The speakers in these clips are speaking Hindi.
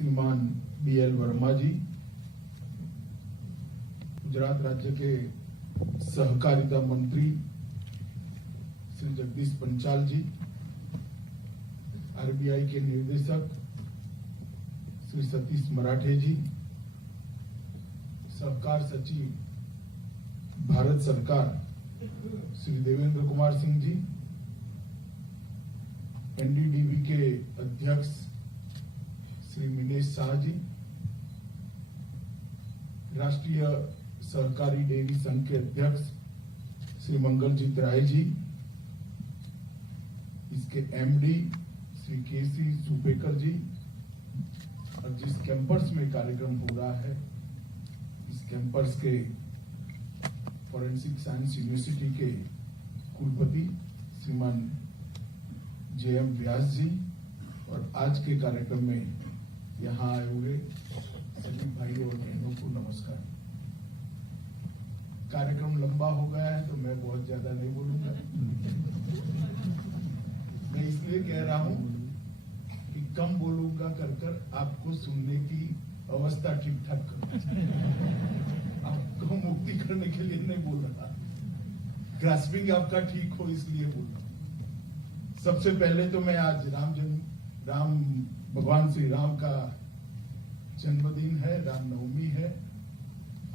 श्रीमान BL वर्मा जी, गुजरात राज्य के सहकारिता मंत्री श्री जगदीश पंचाल जी, RBI के निर्देशक श्री सतीश मराठे जी, सहकार सचिव भारत सरकार श्री देवेंद्र कुमार सिंह जी, NDDB के अध्यक्ष श्री मिनेश शाह जी, राष्ट्रीय सहकारी डेयरी संघ के अध्यक्ष श्री मंगलजीत राय जी, इसके MD श्री KC सुपेकर जी, और जिस कैंपस में कार्यक्रम हो रहा है, इस कैंपस के फॉरेंसिक साइंस यूनिवर्सिटी के कुलपति श्रीमान JM व्यास जी, और आज के कार्यक्रम में यहाँ आए हुए सभी भाइयों और बहनों को नमस्कार। कार्यक्रम लंबा हो गया है तो मैं बहुत ज्यादा नहीं बोलूंगा। मैं इसलिए कह रहा हूं कि कम बोलूंगा कर आपको सुनने की अवस्था ठीक ठाक करना, आपको मुक्ति करने के लिए नहीं बोल रहा, ग्रास्पिंग आपका ठीक हो इसलिए बोल रहा। सबसे पहले तो मैं आज राम भगवान श्री राम का जन्मदिन है, रामनवमी है,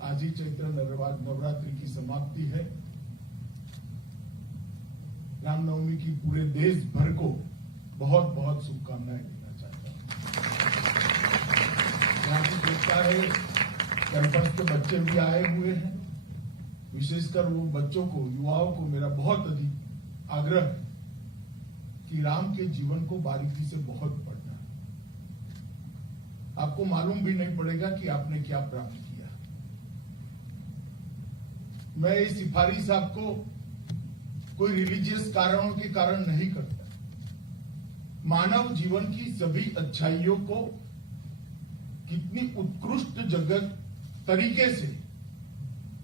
आज ही चैत्र नवरात्रि की समाप्ति है। रामनवमी की पूरे देश भर को बहुत बहुत शुभकामनाएं देना चाहता हूं। यहाँ की देखता है कैंपस के बच्चे भी आए हुए हैं, विशेषकर वो बच्चों को, युवाओं को मेरा बहुत अधिक आग्रह है कि राम के जीवन को बारीकी से बहुत पढ़ना है। आपको मालूम भी नहीं पड़ेगा कि आपने क्या प्राप्त किया। मैं इस सिफारिश आपको कोई रिलीजियस कारणों के कारण नहीं करता। मानव जीवन की सभी अच्छाइयों को कितनी उत्कृष्ट जगत तरीके से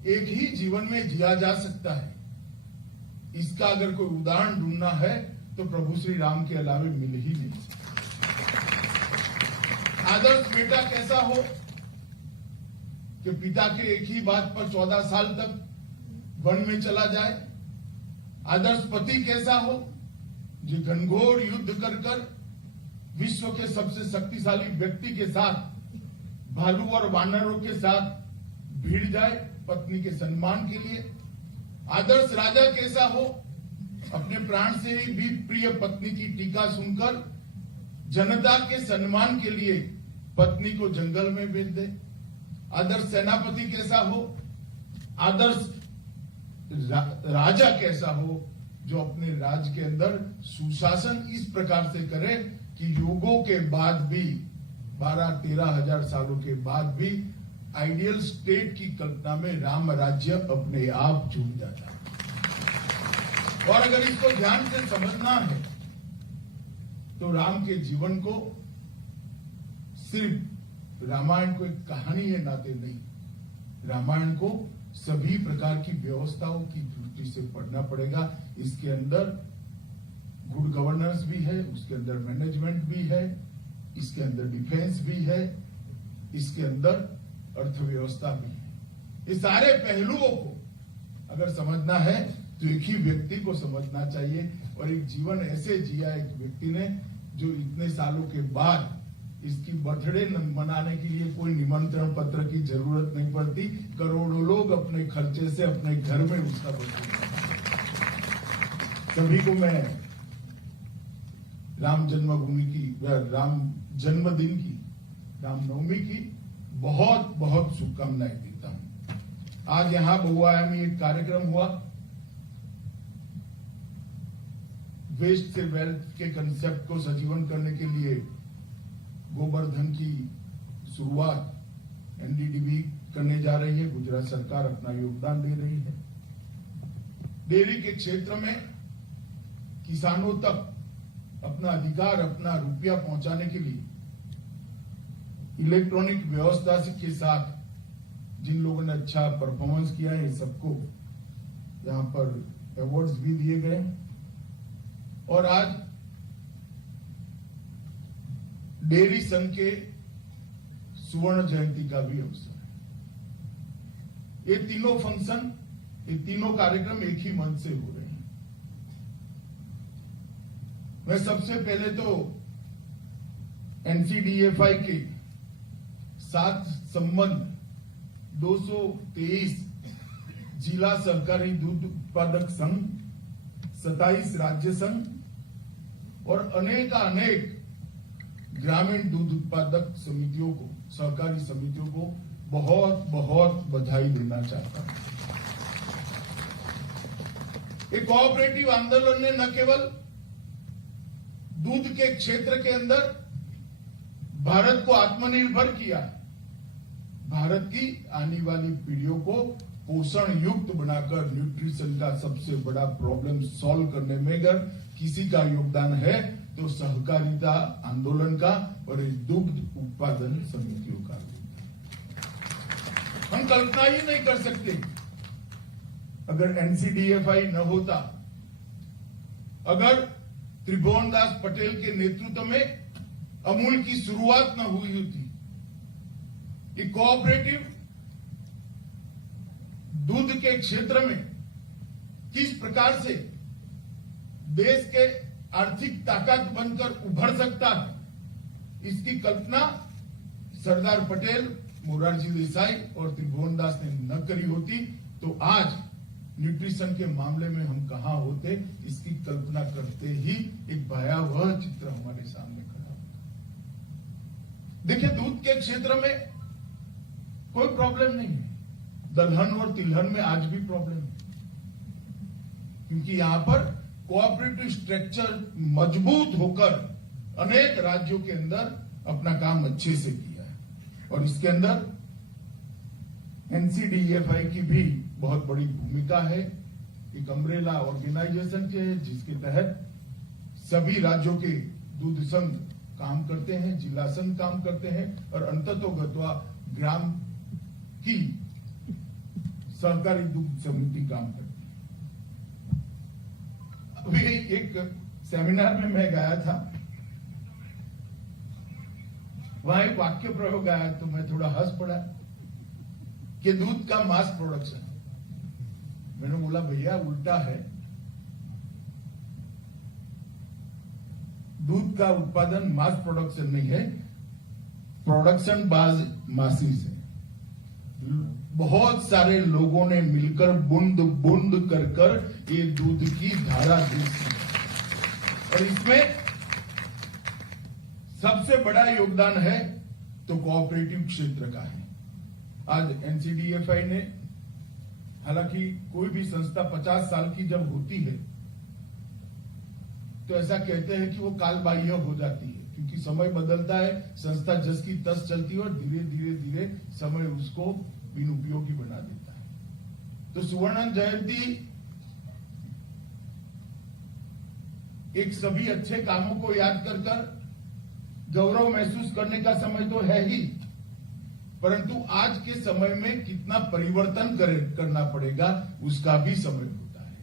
एक ही जीवन में जिया जा सकता है, इसका अगर कोई उदाहरण ढूंढना है तो प्रभु श्री राम के अलावे मिल ही नहीं सकता। आदर्श बेटा कैसा हो कि पिता के एक ही बात पर 14 साल तक वन में चला जाए। आदर्श पति कैसा हो जो घनघोर युद्ध कर विश्व के सबसे शक्तिशाली व्यक्ति के साथ भालू और वानरों के साथ भिड़ जाए पत्नी के सम्मान के लिए। आदर्श राजा कैसा हो, अपने प्राण से भी प्रिय पत्नी की टीका सुनकर जनता के सम्मान के लिए पत्नी को जंगल में भेज दे। आदर्श सेनापति कैसा हो, आदर्श राजा कैसा हो जो अपने राज्य के अंदर सुशासन इस प्रकार से करे कि युगों के बाद भी 12-13 हजार सालों के बाद भी आइडियल स्टेट की कल्पना में राम राज्य अपने आप जुड़ जाता है। और अगर इसको ध्यान से समझना है तो राम के जीवन को सिर्फ रामायण को एक कहानी है नाते नहीं, रामायण को सभी प्रकार की व्यवस्थाओं की दृष्टि से पढ़ना पड़ेगा। इसके अंदर गुड गवर्नेंस भी है, उसके अंदर मैनेजमेंट भी है, इसके अंदर डिफेंस भी है, इसके अंदर अर्थव्यवस्था भी है। ये सारे पहलुओं को अगर समझना है तो एक ही व्यक्ति को समझना चाहिए। और एक जीवन ऐसे जिया एक व्यक्ति ने जो इतने सालों के बाद इसकी बर्थडे मनाने के लिए कोई निमंत्रण पत्र की जरूरत नहीं पड़ती। करोड़ों लोग अपने खर्चे से अपने घर में उसका बर्थडे। सभी को मैं राम जन्मभूमि की, राम जन्मदिन की, रामनवमी की बहुत बहुत शुभकामनाएं देता हूं। आज यहां बहुआयामी एक कार्यक्रम हुआ, वेस्ट से वेल्थ के कंसेप्ट को सजीवन करने के लिए गोवर्धन की शुरुआत NDDB करने जा रही है। गुजरात सरकार अपना योगदान दे रही है। डेयरी के क्षेत्र में किसानों तक अपना अधिकार, अपना रुपया पहुंचाने के लिए इलेक्ट्रॉनिक व्यवस्था के साथ जिन लोगों ने अच्छा परफॉर्मेंस किया है, सबको यहां पर अवार्ड्स भी दिए गए। और आज डेयरी संघ के सुवर्ण जयंती का भी अवसर है। ये तीनों फंक्शन, ये तीनों कार्यक्रम एक ही मंच से हो रहे हैं। मैं सबसे पहले तो एनसीडीएफआई के साथ संबंध 223 जिला सहकारी दूध उत्पादक संघ, 27 राज्य संघ और अनेक ग्रामीण दूध उत्पादक समितियों को, सहकारी समितियों को बहुत बहुत बधाई देना चाहता हूं। ये कोऑपरेटिव आंदोलन ने न केवल दूध के क्षेत्र के अंदर भारत को आत्मनिर्भर किया, भारत की आने वाली पीढ़ियों को पोषण युक्त बनाकर न्यूट्रिशन का सबसे बड़ा प्रॉब्लम सॉल्व करने में अगर किसी का योगदान है तो सहकारिता आंदोलन का और दुग्ध उत्पादन समितियों का। हम कल्पना ही नहीं कर सकते अगर एनसीडीएफआई न होता, अगर त्रिभुवनदास पटेल के नेतृत्व में अमूल की शुरुआत न हुई होती, ये कोऑपरेटिव दूध के क्षेत्र में किस प्रकार से देश के आर्थिक ताकत बनकर उभर सकता है, इसकी कल्पना सरदार पटेल, मोरारजी देसाई और त्रिभुवनदास ने न करी होती तो आज न्यूट्रिशन के मामले में हम कहां होते, इसकी कल्पना करते ही एक भयावह चित्र हमारे सामने खड़ा होता। देखिए, दूध के क्षेत्र में कोई प्रॉब्लम नहीं है, दलहन और तिलहन में आज भी प्रॉब्लम है, क्योंकि यहां पर कोऑपरेटिव स्ट्रक्चर मजबूत होकर अनेक राज्यों के अंदर अपना काम अच्छे से किया है और इसके अंदर एनसीडीएफआई की भी बहुत बड़ी भूमिका है। एक अम्ब्रेला ऑर्गेनाइजेशन के है जिसके तहत सभी राज्यों के दूध संघ काम करते हैं, जिला संघ काम करते हैं और अंततोगत्वा ग्राम की सहकारी दूध समिति काम करती है। अभी एक सेमिनार में मैं गया था, वहां एक वाक्य प्रयोग आया तो मैं थोड़ा हंस पड़ा कि दूध का मास प्रोडक्शन। मैंने बोला भैया उल्टा है, दूध का उत्पादन मास प्रोडक्शन नहीं है, प्रोडक्शन बाज मासिस है। बहुत सारे लोगों ने मिलकर बूंद बूंद कर कर ये दूध की धारा दी और इसमें सबसे बड़ा योगदान है तो कोऑपरेटिव क्षेत्र का है। आज एनसीडीएफआई ने, हालांकि कोई भी संस्था 50 साल की जब होती है तो ऐसा कहते हैं कि वो कालबाह्य हो जाती है, क्योंकि समय बदलता है, संस्था जस की तस चलती है और धीरे धीरे धीरे समय उसको बिन उपयोगी बना देता है। तो सुवर्ण जयंती एक सभी अच्छे कामों को याद कर कर गौरव महसूस करने का समय तो है ही, परंतु आज के समय में कितना परिवर्तन करना पड़ेगा उसका भी समय होता है।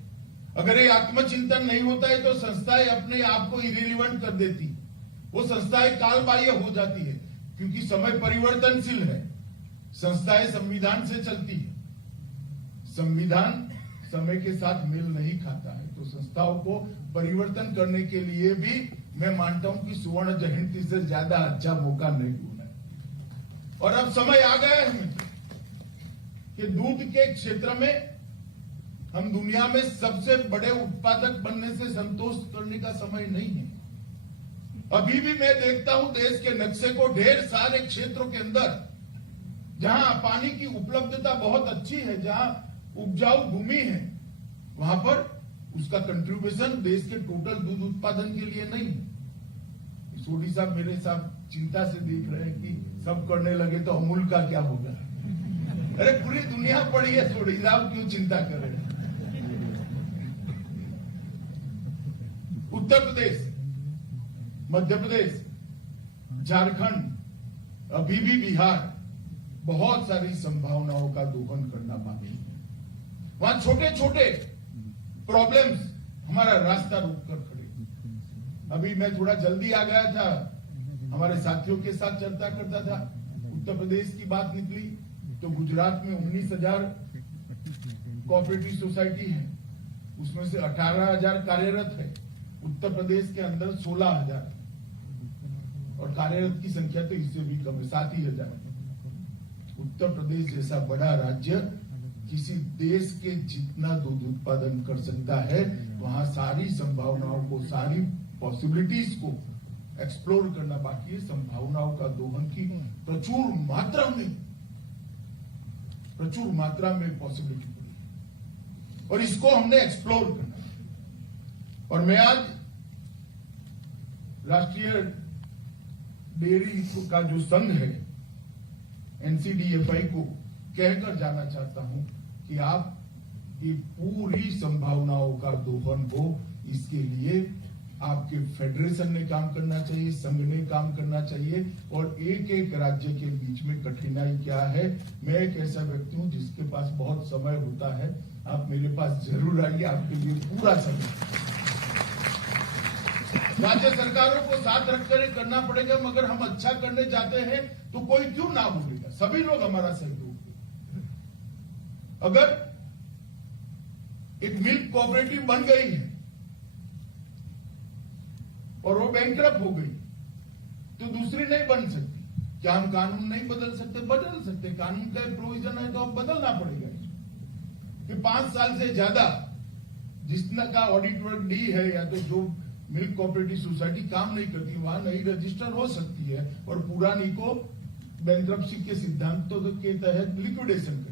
अगर ये आत्मचिंतन नहीं होता है तो संस्थाएं अपने आप को इरेलीवेंट कर देती, वो संस्थाएं कालबाह्य हो जाती है, क्योंकि समय परिवर्तनशील है। संस्थाएं संविधान से चलती है, संविधान समय के साथ मेल नहीं खाता है, तो संस्थाओं को परिवर्तन करने के लिए भी मैं मानता हूं कि सुवर्ण जयंती से ज्यादा अच्छा मौका नहीं होना है। और अब समय आ गया है मित्र कि दूध के क्षेत्र में हम दुनिया में सबसे बड़े उत्पादक बनने से संतोष करने का समय नहीं है। अभी भी मैं देखता हूं देश के नक्शे को, ढेर सारे क्षेत्रों के अंदर जहां पानी की उपलब्धता बहुत अच्छी है, जहां उपजाऊ भूमि है, वहां पर उसका कंट्रीब्यूशन देश के टोटल दूध उत्पादन के लिए नहीं है। सोडी साहब मेरे साथ चिंता से देख रहे हैं कि सब करने लगे तो अमूल का क्या होगा। अरे पूरी दुनिया पड़ी है, सोडी साहब क्यों चिंता कर रहे हैं। उत्तर प्रदेश, मध्य प्रदेश, झारखंड, अभी भी बिहार बहुत सारी संभावनाओं का दोहन करना बाकी है। वहां छोटे छोटे प्रॉब्लम्स हमारा रास्ता रोककर खड़े। अभी मैं थोड़ा जल्दी आ गया था, हमारे साथियों के साथ चर्चा करता था। उत्तर प्रदेश की बात निकली तो गुजरात में 19,000 कोऑपरेटिव सोसाइटी है, उसमें से 18,000 कार्यरत है। उत्तर प्रदेश के अंदर 16,000 और कार्यरत की संख्या तो इससे भी कम है, 7,000। उत्तर प्रदेश जैसा बड़ा राज्य किसी देश के जितना दूध उत्पादन कर सकता है, वहां सारी संभावनाओं को, सारी पॉसिबिलिटीज को एक्सप्लोर करना बाकी है। संभावनाओं का दोहन की प्रचुर मात्रा में पॉसिबिलिटी पड़ी है और इसको हमने एक्सप्लोर करना है। और मैं आज राष्ट्रीय डेयरी का जो संघ है NCDFI को कहकर जाना चाहता हूं कि आप ये पूरी संभावनाओं का दोहन हो, इसके लिए आपके फेडरेशन ने काम करना चाहिए, संघ ने काम करना चाहिए। और एक एक राज्य के बीच में कठिनाई क्या है, मैं एक ऐसा व्यक्ति हूं जिसके पास बहुत समय होता है, आप मेरे पास जरूर आइए, आपके लिए पूरा समय। राज्य सरकारों को साथ रखकर करना पड़ेगा, मगर हम अच्छा करने जाते हैं तो कोई क्यों ना बोलेगा, सभी लोग हमारा सहयोग। अगर एक मिल्क कोऑपरेटिव बन गई है और वो बैंकरप्ट हो गई तो दूसरी नहीं बन सकती। क्या हम कानून नहीं बदल सकते? बदल सकते। कानून का प्रोविजन है तो अब बदलना पड़ेगा कि 5 साल से ज्यादा जितना का ऑडिट वर्क डी है या तो जो मिल्क कोऑपरेटिव सोसाइटी काम नहीं करती वहां नई रजिस्टर हो सकती है और पुरानी को बैंकरप्सी के सिद्धांतों के तहत लिक्विडेशन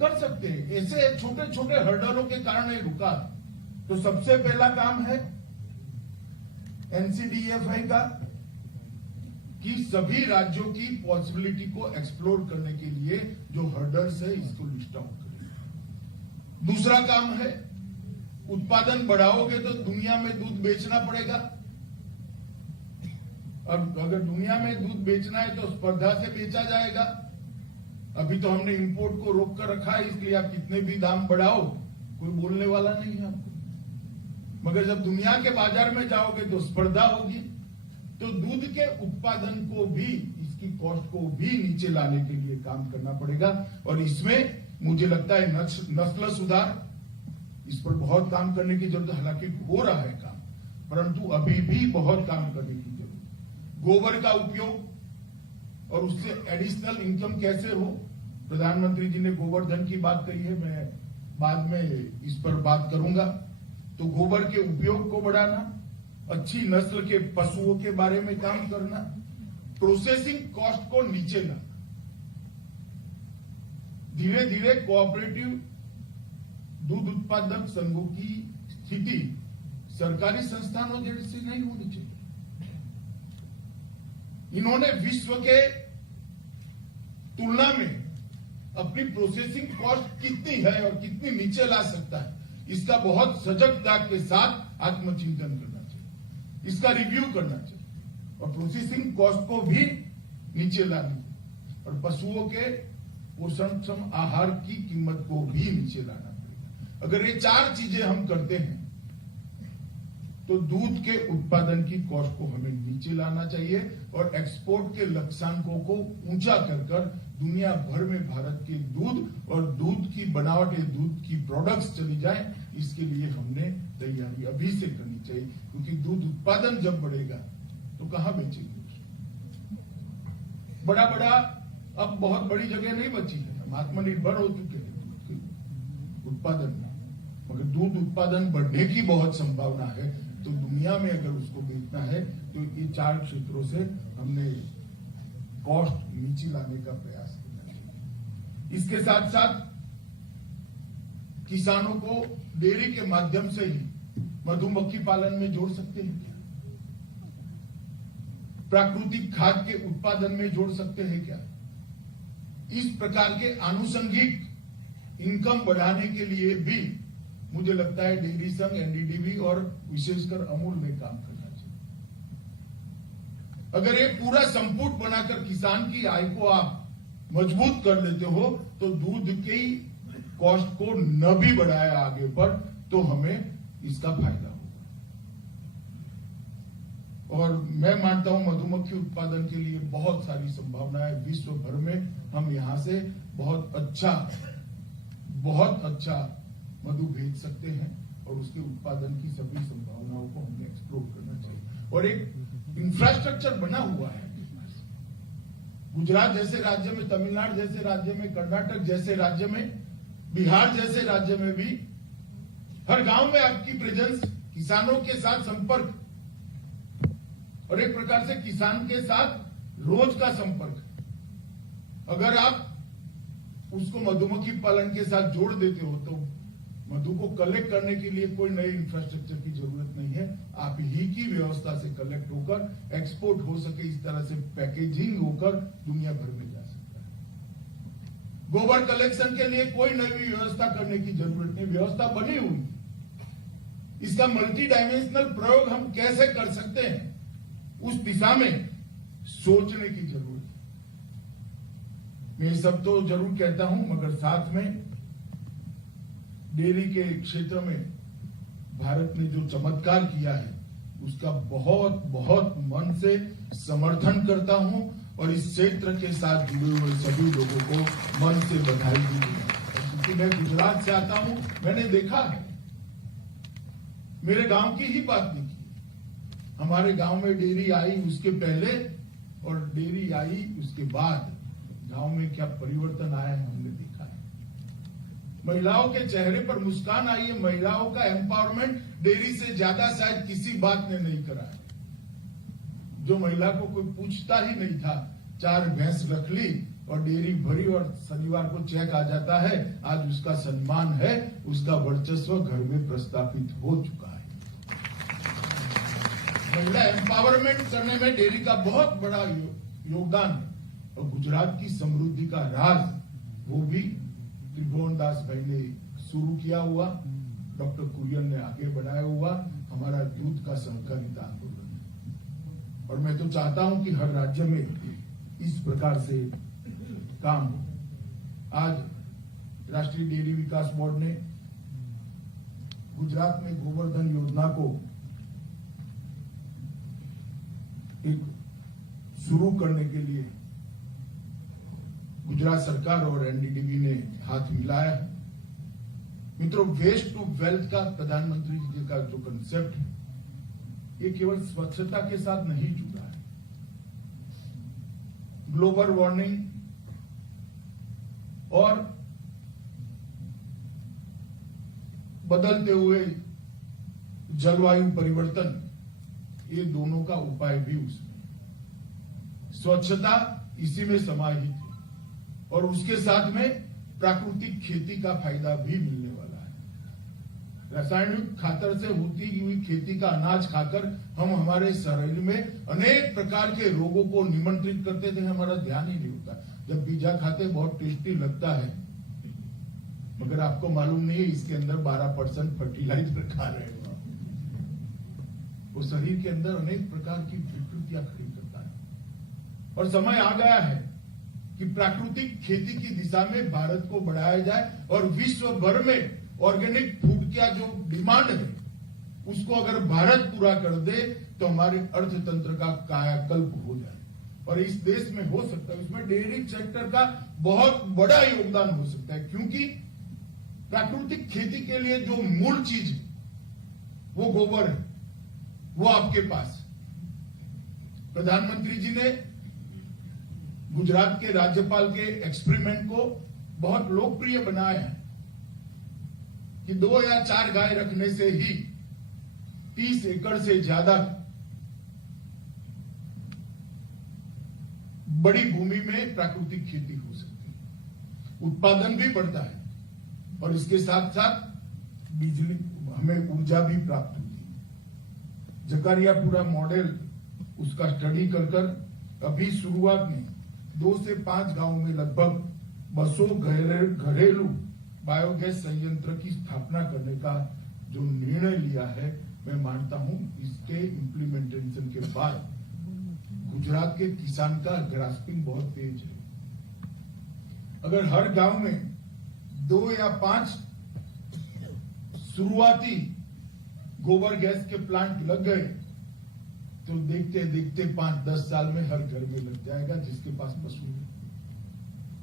कर सकते हैं। ऐसे छोटे छोटे हर्डलों के कारण ये रुका। तो सबसे पहला काम है NCDFI का कि सभी राज्यों की पॉसिबिलिटी को एक्सप्लोर करने के लिए जो हर्डल्स है इसको लिस्ट आउट करें। दूसरा काम है उत्पादन बढ़ाओगे तो दुनिया में दूध बेचना पड़ेगा और अगर दुनिया में दूध बेचना है तो स्पर्धा से बेचा जाएगा। अभी तो हमने इंपोर्ट को रोक कर रखा है, इसलिए आप कितने भी दाम बढ़ाओ कोई बोलने वाला नहीं है आपको। मगर जब दुनिया के बाजार में जाओगे तो स्पर्धा होगी, तो दूध के उत्पादन को भी, इसकी कॉस्ट को भी नीचे लाने के लिए काम करना पड़ेगा। और इसमें मुझे लगता है नस्ल सुधार, इस पर बहुत काम करने की जरूरत है। हालांकि हो रहा है काम, परंतु अभी भी बहुत काम करने की जरूरत है। गोबर का उपयोग और उससे एडिशनल इनकम कैसे हो, प्रधानमंत्री जी ने गोवर्धन की बात कही है, मैं बाद में इस पर बात करूंगा। तो गोबर के उपयोग को बढ़ाना, अच्छी नस्ल के पशुओं के बारे में काम करना, प्रोसेसिंग कॉस्ट को नीचे लाना, धीरे धीरे कोऑपरेटिव दूध उत्पादक संघों की स्थिति सरकारी संस्थानों जैसी नहीं होनी चाहिए। इन्होंने विश्व के तुलना में अपनी प्रोसेसिंग कॉस्ट कितनी है और कितनी नीचे ला सकता है, इसका बहुत सजगता के साथ आत्मचिंतन करना चाहिए, इसका रिव्यू करना चाहिए और प्रोसेसिंग कॉस्ट को भी नीचे लानी और पशुओं के पोषणक्षम आहार की कीमत को भी नीचे लाना पड़ेगा। अगर ये 4 चीजें हम करते हैं तो दूध के उत्पादन की कॉस्ट को हमें नीचे लाना चाहिए और एक्सपोर्ट के लक्ष्यांकों को ऊंचा कर दुनिया भर में भारत के दूध और दूध की बनावटें, दूध की प्रोडक्ट्स चली जाए, इसके लिए हमने तैयारी अभी से करनी चाहिए। क्योंकि दूध उत्पादन जब बढ़ेगा तो कहां बेचेंगे? बड़ा अब बहुत बड़ी जगह नहीं बची है, हम आत्मनिर्भर हो चुके हैं दूध के उत्पादन में, मगर दूध उत्पादन बढ़ने की बहुत संभावना है। तो दुनिया में अगर उसको बेचना है तो ये 4 क्षेत्रों से हमने कॉस्ट नीचे लाने का प्रयास करना चाहिए। इसके साथ साथ किसानों को डेयरी के माध्यम से ही मधुमक्खी पालन में जोड़ सकते हैं क्या? प्राकृतिक खाद के उत्पादन में जोड़ सकते हैं क्या? इस प्रकार के आनुषंगिक इनकम बढ़ाने के लिए भी मुझे लगता है डेयरी संघ, NDDB और विशेषकर अमूल में काम करना चाहिए। अगर ये पूरा संपुट बनाकर किसान की आय को आप मजबूत कर लेते हो तो दूध की कॉस्ट को न भी बढ़ाया आगे पर तो हमें इसका फायदा होगा। और मैं मानता हूं मधुमक्खी मधुमक्खी उत्पादन के लिए बहुत सारी संभावनाएं, विश्व भर में हम यहां से बहुत अच्छा मधु भेज सकते हैं और उसके उत्पादन की सभी संभावनाओं को हमें एक्सप्लोर करना चाहिए। और एक इंफ्रास्ट्रक्चर बना हुआ है गुजरात जैसे राज्य में, तमिलनाडु जैसे राज्य में, कर्नाटक जैसे राज्य में, बिहार जैसे राज्य में भी हर गांव में आपकी प्रेजेंस, किसानों के साथ संपर्क और एक प्रकार से किसान के साथ रोज का संपर्क। अगर आप उसको मधुमक्खी पालन के साथ जोड़ देते हो तो मधु को कलेक्ट करने के लिए कोई नए इंफ्रास्ट्रक्चर की जरूरत नहीं है। आप ही की व्यवस्था से कलेक्ट होकर एक्सपोर्ट हो सके, इस तरह से पैकेजिंग होकर दुनिया भर में जा सकता है। गोबर कलेक्शन के लिए कोई नई व्यवस्था करने की जरूरत नहीं, व्यवस्था बनी हुई। इसका मल्टी डायमेंशनल प्रयोग हम कैसे कर सकते हैं, उस दिशा में सोचने की जरूरत है। मैं सब तो जरूर कहता हूं, मगर साथ में डेयरी के क्षेत्र में भारत ने जो चमत्कार किया है उसका बहुत बहुत मन से समर्थन करता हूं और इस क्षेत्र के साथ जुड़े हुए सभी लोगों को मन से बधाई भी देता हूं। क्योंकि मैं गुजरात से आता हूं, मैंने देखा है, मेरे गांव की ही बात नहीं की, हमारे गांव में डेयरी आई उसके पहले और डेयरी आई उसके बाद गांव में क्या परिवर्तन आया है हमने देखा है। महिलाओं के चेहरे पर मुस्कान आई है, महिलाओं का एम्पावरमेंट डेयरी से ज्यादा शायद किसी बात ने नहीं करा है। जो महिला को कोई पूछता ही नहीं था, 4 भैंस रख ली और डेयरी भरी और शनिवार को चेक आ जाता है, आज उसका सम्मान है, उसका वर्चस्व घर में प्रस्थापित हो चुका है। महिला एम्पावरमेंट करने में डेयरी का बहुत बड़ा योगदान है और गुजरात की समृद्धि का राज वो भी त्रिभुवन दास भाई ने शुरू किया हुआ, डॉक्टर कुरियन ने आगे बढ़ाया हुआ हमारा दूध का सहकारिता आंदोलन। और मैं तो चाहता हूं कि हर राज्य में इस प्रकार से काम हो। आज राष्ट्रीय डेयरी विकास बोर्ड ने गुजरात में गोवर्धन योजना को एक शुरू करने के लिए गुजरात सरकार और एनडीडीबी ने हाथ मिलाया है। मित्रों, वेस्ट टू वेल्थ का प्रधानमंत्री जी का जो कंसेप्ट है, ये केवल स्वच्छता के साथ नहीं जुड़ा है। ग्लोबल वार्मिंग और बदलते हुए जलवायु परिवर्तन, ये दोनों का उपाय भी उसमें, स्वच्छता इसी में समाहित है और उसके साथ में प्राकृतिक खेती का फायदा भी मिलने वाला है। रासायनिक खातर से होती हुई खेती का अनाज खाकर हम हमारे शरीर में अनेक प्रकार के रोगों को निमंत्रित करते थे, हमारा ध्यान ही नहीं होता। जब पिज्जा खाते बहुत टेस्टी लगता है, मगर आपको मालूम नहीं है इसके अंदर 12% फर्टिलाइजर खा रहे हो, वो शरीर के अंदर अनेक प्रकार की विकृतियां खड़ी करता है। और समय आ गया है कि प्राकृतिक खेती की दिशा में भारत को बढ़ाया जाए और विश्व भर में ऑर्गेनिक फूड का जो डिमांड है उसको अगर भारत पूरा कर दे तो हमारे अर्थतंत्र का कायाकल्प हो जाए और इस देश में हो सकता है। उसमें डेयरी सेक्टर का बहुत बड़ा योगदान हो सकता है, क्योंकि प्राकृतिक खेती के लिए जो मूल चीज है वो गोबर है, वो आपके पास। प्रधानमंत्री जी ने गुजरात के राज्यपाल के एक्सपेरिमेंट को बहुत लोकप्रिय बनाया है कि 2 या 4 गाय रखने से ही 30 एकड़ से ज्यादा बड़ी भूमि में प्राकृतिक खेती हो सकती है, उत्पादन भी बढ़ता है और इसके साथ साथ बिजली, हमें ऊर्जा भी प्राप्त होती है। जकारियापुरा मॉडल उसका स्टडी कर अभी शुरुआत में 2 से 5 गांव में लगभग 200 घरेलू बायोगैस संयंत्र की स्थापना करने का जो निर्णय लिया है, मैं मानता हूं इसके इम्प्लीमेंटेशन के बाद गुजरात के किसान का ग्रास्पिंग बहुत तेज है। अगर हर गांव में 2 या 5 शुरुआती गोबर गैस के प्लांट लग गए तो देखते देखते 5-10 साल में हर घर में लग जाएगा जिसके पास पशु है।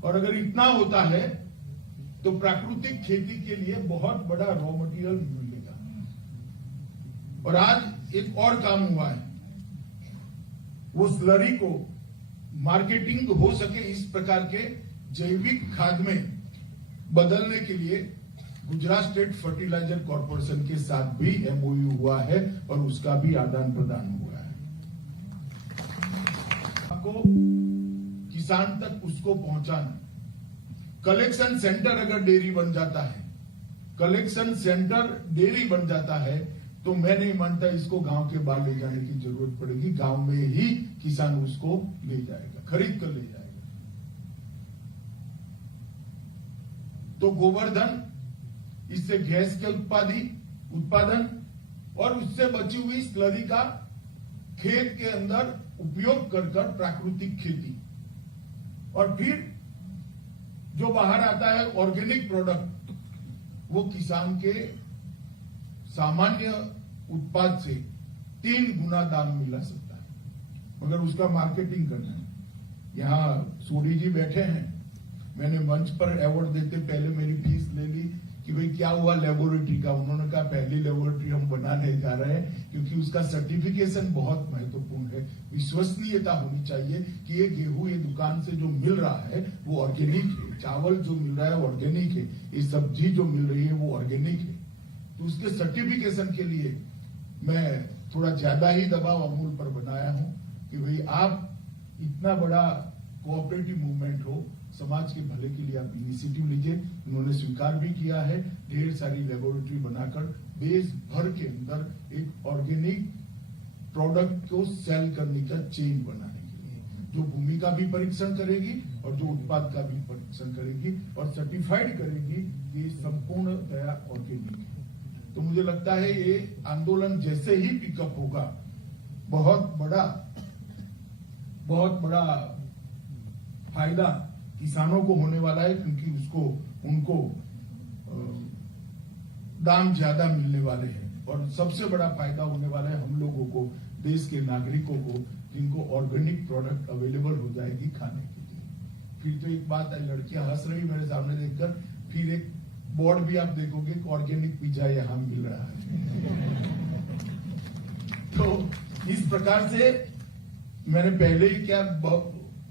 और अगर इतना होता है तो प्राकृतिक खेती के लिए बहुत बड़ा रॉ मटेरियल मिलेगा। और आज एक और काम हुआ है, वो स्लरी को मार्केटिंग हो सके इस प्रकार के जैविक खाद में बदलने के लिए गुजरात स्टेट फर्टिलाइजर कॉर्पोरेशन के साथ भी एमओयू हुआ है और उसका भी आदान प्रदान हुआ है। आपको किसान तक उसको पहुंचाना, कलेक्शन सेंटर अगर डेयरी बन जाता है, कलेक्शन सेंटर डेयरी बन जाता है तो मैं नहीं मानता इसको गांव के बाहर ले जाने की जरूरत पड़ेगी। गांव में ही किसान उसको ले जाएगा, खरीद कर ले जाएगा। तो गोवर्धन, इससे गैस के उत्पादन और उससे बची हुई स्लरी का खेत के अंदर उपयोग कर प्राकृतिक खेती, और फिर जो बाहर आता है ऑर्गेनिक प्रोडक्ट, वो किसान के सामान्य उत्पाद से 3 गुना दाम मिला सकता है, मगर उसका मार्केटिंग करना है। यहाँ सोडी जी बैठे हैं, मैंने मंच पर अवार्ड देते पहले मेरी फीस ले ली कि भाई क्या हुआ लेबोरेटरी का। उन्होंने कहा पहली लेबोरेटरी हम बनाने जा रहे हैं क्योंकि उसका सर्टिफिकेशन बहुत महत्वपूर्ण है। विश्वसनीयता होनी चाहिए कि ये गेहूं ये दुकान से जो मिल रहा है वो ऑर्गेनिक है, चावल जो मिल रहा है ऑर्गेनिक है, ये सब्जी जो मिल रही है वो ऑर्गेनिक है। तो उसके सर्टिफिकेशन के लिए मैं थोड़ा ज्यादा ही दबाव अमूल पर बनाया हूं कि भाई आप इतना बड़ा कोऑपरेटिव मूवमेंट हो, समाज के भले के लिए आप इनिशिएटिव लीजिए। उन्होंने स्वीकार भी किया है ढेर सारी लेबोरेटरी बनाकर देश भर के अंदर एक ऑर्गेनिक प्रोडक्ट को सेल करने का चेन बनाने के लिए, जो भूमि का भी परीक्षण करेगी और जो उत्पाद का भी परीक्षण करेगी और सर्टिफाइड करेगी कि संपूर्णतया ऑर्गेनिक है। तो मुझे लगता है ये आंदोलन जैसे ही पिकअप होगा बहुत बड़ा फायदा किसानों को होने वाला है, क्योंकि उनको दाम ज्यादा मिलने वाले हैं। और सबसे बड़ा फायदा होने वाला है हम लोगों को, देश के नागरिकों को, जिनको ऑर्गेनिक प्रोडक्ट अवेलेबल हो जाएगी खाने के लिए। फिर तो एक बात है, लड़कियां हंस रही मेरे सामने देखकर, फिर एक बोर्ड भी आप देखोगे कि ऑर्गेनिक पिज्जा यहां मिल रहा है। तो इस प्रकार से मैंने पहले ही क्या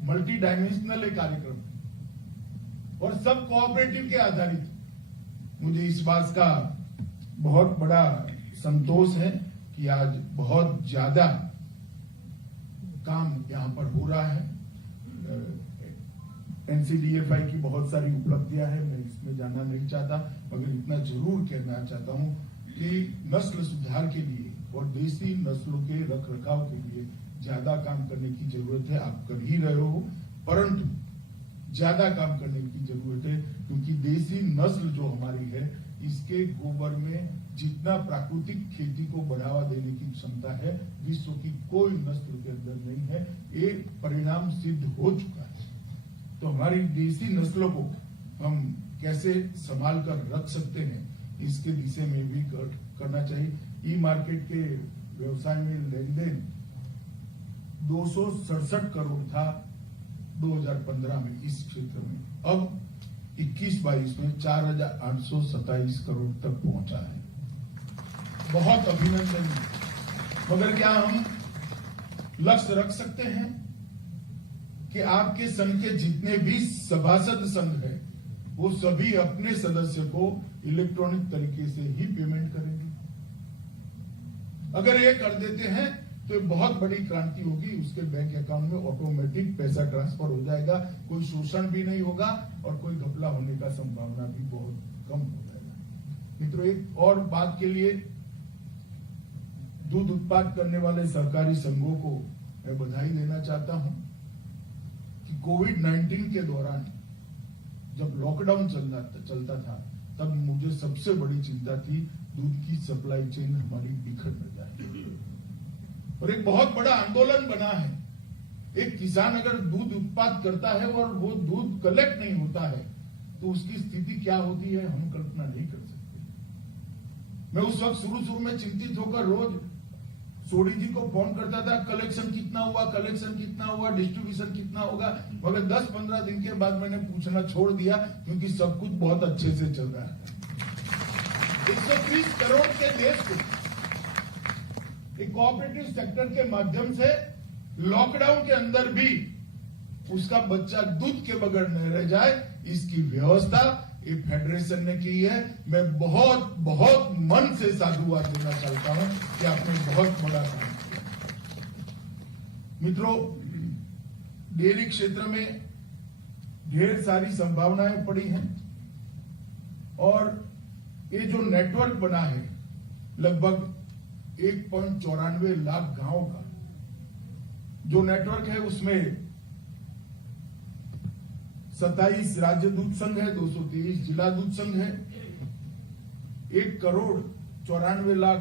मल्टी डायमेंशनल कार्यक्रम और सब कोऑपरेटिव के आधारित, मुझे इस बात का बहुत बड़ा संतोष है कि आज बहुत ज्यादा काम यहां पर हो रहा है। एनसीडीएफआई की बहुत सारी उपलब्धियां हैं, मैं इसमें जाना नहीं चाहता, मगर इतना जरूर कहना चाहता हूं कि नस्ल सुधार के लिए और देसी नस्लों के रख रखाव के लिए ज्यादा काम करने की जरूरत है। आप कर ही रहे हो, परंतु ज्यादा काम करने की जरूरत है, क्योंकि देसी नस्ल जो हमारी है, इसके गोबर में जितना प्राकृतिक खेती को बढ़ावा देने की क्षमता है, विश्व की कोई नस्ल के अंदर नहीं है। ये परिणाम सिद्ध हो चुका है। तो हमारी देसी नस्लों को हम कैसे संभाल कर रख सकते हैं, इसके दिशा में भी करना चाहिए। ई मार्केट के व्यवसाय में लेन देन 267 करोड़ था 2015 में इस क्षेत्र में, अब 21-22 में 4,827 करोड़ तक पहुंचा है। बहुत अभिनंदन। मगर क्या हम लक्ष्य रख सकते हैं कि आपके संघ के जितने भी सभासद संघ है, वो सभी अपने सदस्य को इलेक्ट्रॉनिक तरीके से ही पेमेंट करेंगे? अगर ये कर देते हैं तो बहुत बड़ी क्रांति होगी। उसके बैंक अकाउंट में ऑटोमेटिक पैसा ट्रांसफर हो जाएगा, कोई शोषण भी नहीं होगा और कोई घपला होने का संभावना भी बहुत कम हो जाएगा। मित्रों, एक और बात के लिए दूध उत्पाद करने वाले सहकारी संघों को मैं बधाई देना चाहता हूं कि कोविड-19 के दौरान जब लॉकडाउन चलता था, तब मुझे सबसे बड़ी चिंता थी दूध की सप्लाई चेन हमारी बिखर न जाए, और एक बहुत बड़ा आंदोलन बना है। एक किसान अगर दूध उत्पाद करता है और वो दूध कलेक्ट नहीं होता है तो उसकी स्थिति क्या होती है हम कल्पना नहीं कर सकते। मैं उस वक्त शुरू में चिंतित होकर रोज सोडी जी को फोन करता था, कलेक्शन कितना हुआ, डिस्ट्रीब्यूशन कितना होगा, मगर 10-15 दिन के बाद मैंने पूछना छोड़ दिया, क्योंकि सब कुछ बहुत अच्छे से चल रहा है। 130 करोड़ के देश को एक कोऑपरेटिव सेक्टर के माध्यम से लॉकडाउन के अंदर भी उसका बच्चा दूध के बगैर न रह जाए, इसकी व्यवस्था ये फेडरेशन ने की है। मैं बहुत बहुत मन से साधुवाद देना चाहता हूं कि आपने बहुत बड़ा काम किया। मित्रों, डेयरी क्षेत्र में ढेर सारी संभावनाएं पड़ी हैं और ये जो नेटवर्क बना है लगभग 1.94 लाख गांवों का जो नेटवर्क है, उसमें 27 राज्य दूध संघ है, 223 जिला दूध संघ है, 1,94,00,000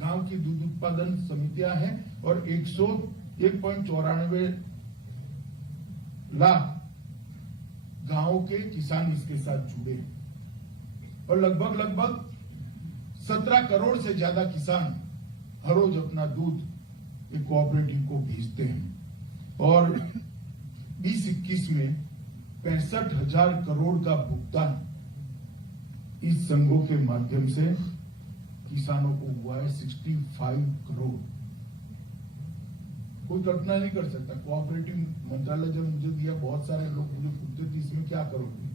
गांव की दूध उत्पादन समितियां हैं और 1.94 लाख गांवों के किसान इसके साथ जुड़े हैं और लगभग 17 करोड़ से ज्यादा किसान हर रोज अपना दूध एक कोऑपरेटिव को भेजते हैं और 2021 में 65,000 करोड़ का भुगतान इस संघों के माध्यम से किसानों को हुआ है। 65 करोड़। कोई कल्पना नहीं कर सकता। कोऑपरेटिव मंत्रालय जब मुझे दिया, बहुत सारे लोग मुझे पूछते थे इसमें क्या करोगे,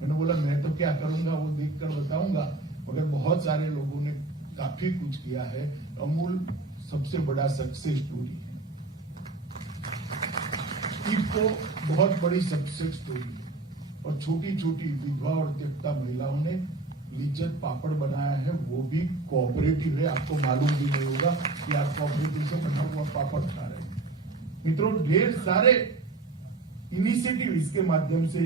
मैंने बोला मैं तो क्या करूंगा वो देखकर बताऊंगा, मगर बहुत सारे लोगों ने काफी कुछ किया है। अमूल सबसे बड़ा सक्सेस स्टोरी है, इफको बहुत बड़ी सक्सेस स्टोरी है और छोटी छोटी विधवा और त्यक्ता महिलाओं ने लिज्जत पापड़ बनाया है, वो भी कोऑपरेटिव है। आपको मालूम भी नहीं होगा कि आप कोऑपरेटिव से बना हुआ पापड़ खा रहे हैं। मित्रों, ढेर सारे इनिशिएटिव इसके माध्यम से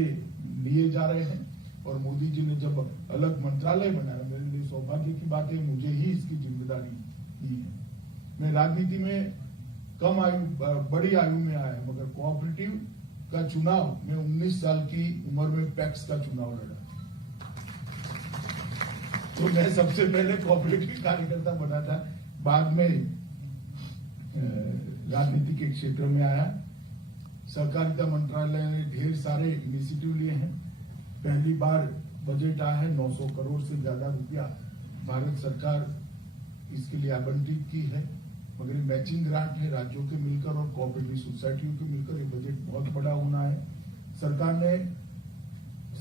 लिए जा रहे हैं और मोदी जी ने जब अलग मंत्रालय बनाया, मेरे लिए सौभाग्य की बात है, मुझे ही इसकी जिम्मेदारी दी है। मैं राजनीति में कम आयु बड़ी आयु में आया, मगर कोऑपरेटिव का चुनाव मैं 19 साल की उम्र में पैक्स का चुनाव लड़ा, तो मैं सबसे पहले कोऑपरेटिव कार्यकर्ता बना था। बाद में राजनीति के क्षेत्र में आया। सहकारिता मंत्रालय ने ढेर सारे इनिशिएटिव लिए हैं। पहली बार बजट आया है, 900 करोड़ से ज्यादा रुपया भारत सरकार इसके लिए आवंटित की है, मगर मैचिंग ग्रांट है राज्यों के मिलकर और कोऑपरेटिव सोसाइटियों के मिलकर। ये बजट बहुत बड़ा होना है। सरकार ने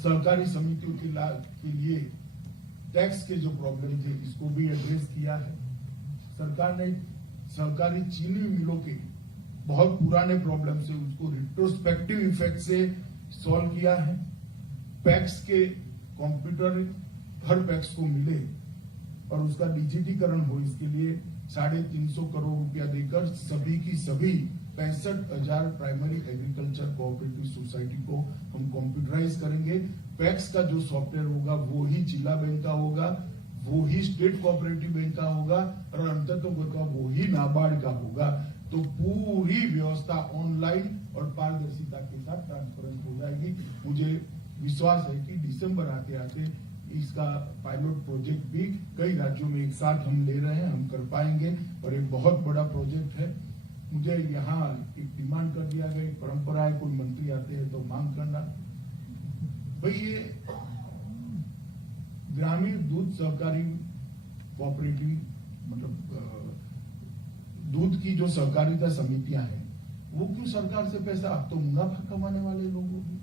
सहकारी समितियों के लिए टैक्स के जो प्रॉब्लम थे इसको भी एड्रेस किया है। सरकार ने सहकारी चीनी मिलों के बहुत पुराने प्रॉब्लम से उसको रिट्रोस्पेक्टिव इफेक्ट से सॉल्व किया है। पैक्स के कंप्यूटर हर पैक्स को मिले और उसका डिजिटीकरण हो, इसके लिए 350 करोड़ रुपया देकर सभी की सभी 65,000 प्राइमरी एग्रीकल्चर कोऑपरेटिव सोसाइटी को हम कंप्यूटराइज करेंगे। पैक्स का जो सॉफ्टवेयर होगा वो ही जिला बैंक का होगा, वो ही स्टेट कोऑपरेटिव बैंक का होगा और अंततः वो ही नाबार्ड का होगा। तो पूरी व्यवस्था ऑनलाइन और पारदर्शिता के साथ ट्रांसपेरेंट हो जाएगी। मुझे विश्वास है कि दिसंबर आते आते इसका पायलट प्रोजेक्ट भी कई राज्यों में एक साथ हम ले रहे हैं, हम कर पाएंगे और एक बहुत बड़ा प्रोजेक्ट है। मुझे यहाँ एक डिमांड कर दिया गया, परंपरा है, कोई मंत्री आते हैं तो मांग करना। भाई ये ग्रामीण दूध सहकारी कोऑपरेटिव मतलब दूध की जो सहकारिता समितियां हैं वो क्यों सरकार से पैसा, आप तो मुनाफा कमाने वाले लोग होंगे।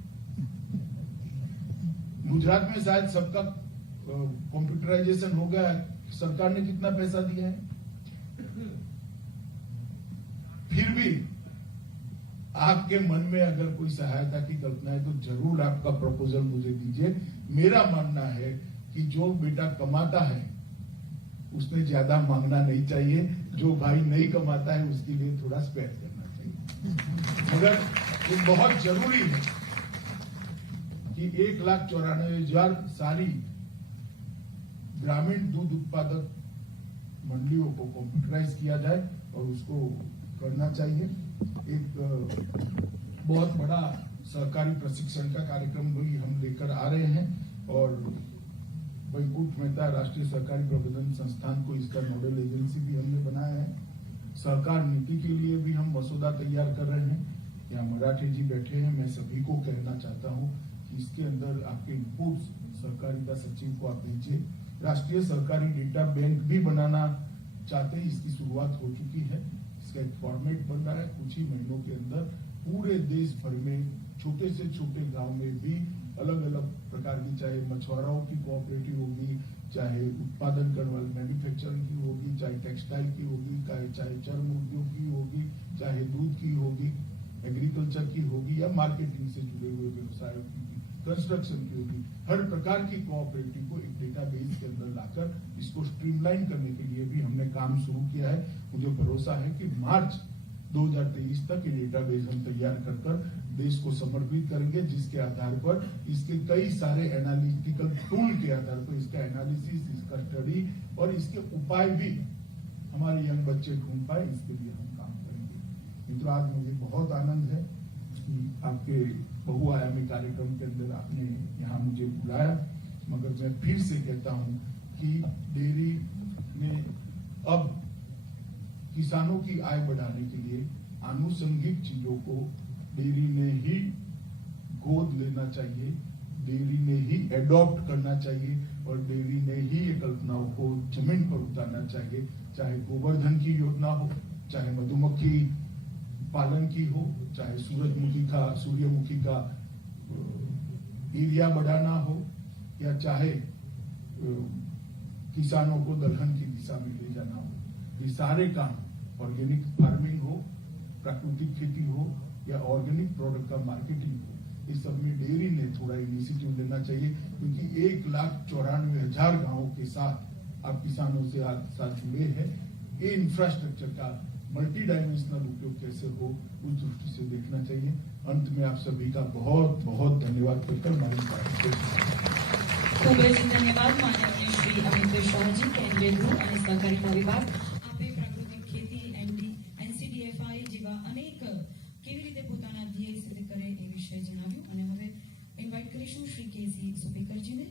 गुजरात में शायद सबका कंप्यूटराइजेशन हो गया है, सरकार ने कितना पैसा दिया है, फिर भी आपके मन में अगर कोई सहायता की कल्पना है तो जरूर आपका प्रपोजल मुझे दीजिए। मेरा मानना है कि जो बेटा कमाता है उसने ज्यादा मांगना नहीं चाहिए, जो भाई नहीं कमाता है उसके लिए थोड़ा स्पेयर करना चाहिए। मगर ये बहुत जरूरी है कि 1,94,000 सारी ग्रामीण दूध उत्पादक मंडियों को कंप्यूटराइज किया जाए और उसको करना चाहिए। एक बहुत बड़ा सहकारी प्रशिक्षण का कार्यक्रम भी हम लेकर आ रहे हैं और वैकुंठ मेहता राष्ट्रीय सहकारी प्रबंधन संस्थान को इसका नोडल एजेंसी भी हमने बनाया है। सहकार नीति के लिए भी हम मसौदा तैयार कर रहे हैं। यहाँ मराठी जी बैठे हैं, मैं सभी को कहना चाहता हूँ कि इसके अंदर आपके इनपुट्स सहकारिता सचिव को आप भेजिए। राष्ट्रीय सहकारी डेटा बैंक भी बनाना चाहते हैं, इसकी शुरुआत हो चुकी है। इसका एक फॉर्मेट बन रहा है। कुछ ही महीनों के अंदर पूरे देश भर में छोटे से छोटे गांव में भी अलग अलग प्रकार की, चाहे मछुआरों की कोऑपरेटिव होगी, चाहे उत्पादन करने वाले मैन्युफैक्चरिंग की होगी, चाहे टेक्सटाइल की होगी, चाहे चर्म उद्योग की होगी, चाहे दूध की होगी, एग्रीकल्चर की होगी, या मार्केटिंग से जुड़े हुए व्यवसायों की, कंस्ट्रक्शन की होगी, हर प्रकार की कोऑपरेटिव को एक डेटाबेस के अंदर लाकर इसको स्ट्रीमलाइन करने के लिए भी हमने काम शुरू किया है। मुझे भरोसा है कि मार्च 2023 तक ये डेटाबेस हम तैयार कर देश को समर्पित करेंगे, जिसके आधार पर इसके कई सारे एनालिटिकल टूल के आधार पर इसका एनालिसिस, इसका स्टडी और इसके उपाय भी हमारे यंग बच्चे ढूंढ पाए, इसके लिए हम काम करेंगे। मित्रों, आज मुझे बहुत आनंद है कि आपके बहुआयामी कार्यक्रम के अंदर आपने यहाँ मुझे बुलाया, मगर मैं फिर से कहता हूँ कि डेयरी ने अब किसानों की आय बढ़ाने के लिए आनुषंगिक चीजों को डेयरी ने ही गोद लेना चाहिए, डेयरी ने ही एडॉप्ट करना चाहिए और डेयरी ने ही ये कल्पनाओं को जमीन पर उतारना चाहिए। चाहे गोवर्धन की योजना हो, चाहे मधुमक्खी पालन की हो, चाहे सूर्यमुखी का एरिया बढ़ाना हो, या चाहे किसानों को दलहन की दिशा में ले जाना हो, ये सारे काम, ऑर्गेनिक फार्मिंग हो, प्राकृतिक खेती हो या ऑर्गेनिक प्रोडक्ट का मार्केटिंग हो, इस सब में डेयरी ने थोड़ा इनिशिएटिव लेना चाहिए, क्योंकि 1,94,000 गांवों के साथ आप किसानों से साथ जुड़े हैं। ये इंफ्रास्ट्रक्चर का मल्टी डायमेंशनल उपयोग कैसे हो, उस दृष्टि से देखना चाहिए। अंत में आप सभी का बहुत बहुत धन्यवाद करकर मारी ખૂબ જ ધન્યવાદ માનનીય શ્રી અમિત શાહજી, કેન્દ્રીય ગૃહ અને સહકારિતા વિભાગ. આપે પ્રાકૃતિક ખેતી, NCDFI જેવા અનેક કેવી રીતે પોતાના ધ્યેય સિદ્ધ કરે એ વિશે જણાવ્યું. અને હવે ઇન્વાઇટ કરીશું શ્રી કેસી સુપેકરજીને.